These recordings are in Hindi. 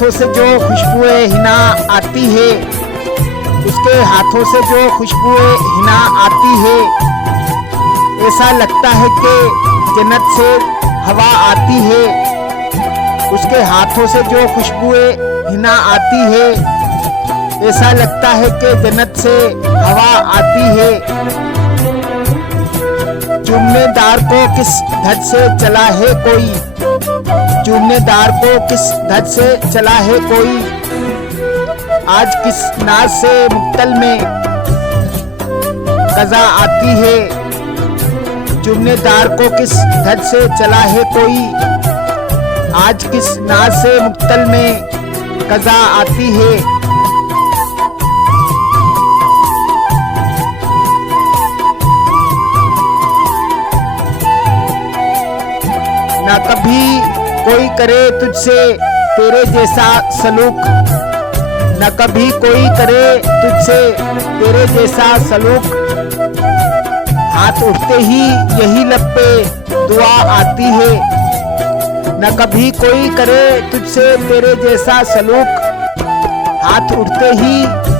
हाथों से जो खुशबुएं हिना आती है, उसके हाथों से जो खुशबुएं हिना आती है, ऐसा लगता है कि जन्नत से हवा आती है। उसके हाथों से जो खुशबुएं हिना आती है, ऐसा लगता है कि जन्नत से हवा आती है। चूमनेदार को किस धड़ से चला है कोई, चूमनेदार को किस धड़ से चला है कोई, आज किस नाज से मुक्तल में कज़ा आती है। चूमनेदार को किस धड़ से चला है कोई, आज किस नाज से मुक्तल में कज़ा आती है। ना कभी कोई करे तुझसे तेरे जैसा सलूक, न कभी कोई करे तुझसे तेरे जैसा सलूक, हाथ उठते ही यही लब पे दुआ आती है। न कभी कोई करे तुझसे तेरे जैसा सलूक, हाथ उठते ही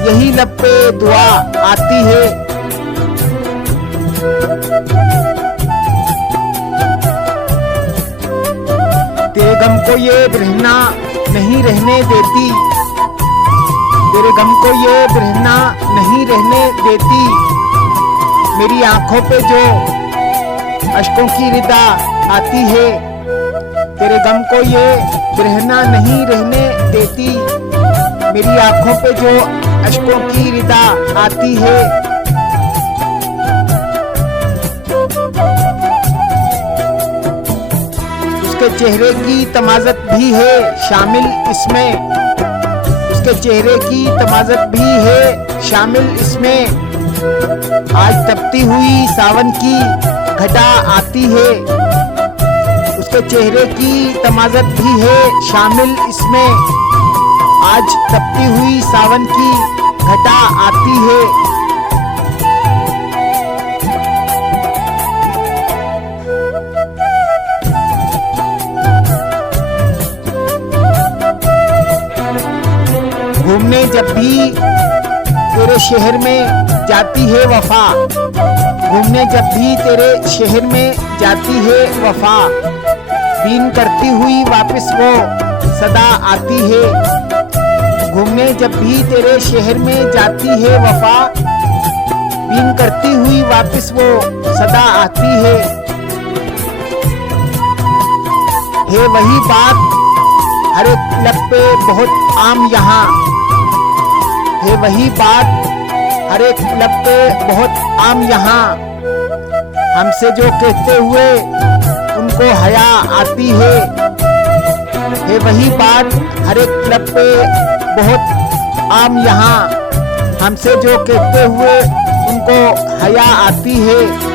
यही लब पे दुआ आती है। तेरे गम को ये बिरहना नहीं रहने देती, तेरे गम को ये बिरहना नहीं रहने देती, मेरी आंखों पे जो अश्कों की रिदा आती है। तेरे गम को ये बिरहना नहीं रहने देती, मेरी आंखों पे जो अश्कों की रिदा आती है। उसके चेहरे की तमाज़त भी है शामिल इसमें, उसके चेहरे की तमाज़त भी है शामिल इसमें, आज तपती हुई सावन की घटा आती है। उसके चेहरे की तमाज़त भी है शामिल इसमें, आज तपती हुई सावन की घटा आती है। घूमने जब भी तेरे शहर में जाती है वफा, घूमने जब भी तेरे शहर में जाती है वफा, बीन करती हुई वापस वो सदा आती है। घूमने जब भी तेरे शहर में जाती है वफा, बीन करती हुई वापस वो सदा आती है। वही बात हर एक लब पे बहुत आम यहाँ, है वही बात हर एक लब पे बहुत आम यहाँ, हमसे जो कहते हुए उनको हया आती है। वही बात हर एक लब पे बहुत आम यहाँ, हमसे जो कहते हुए उनको हया आती है।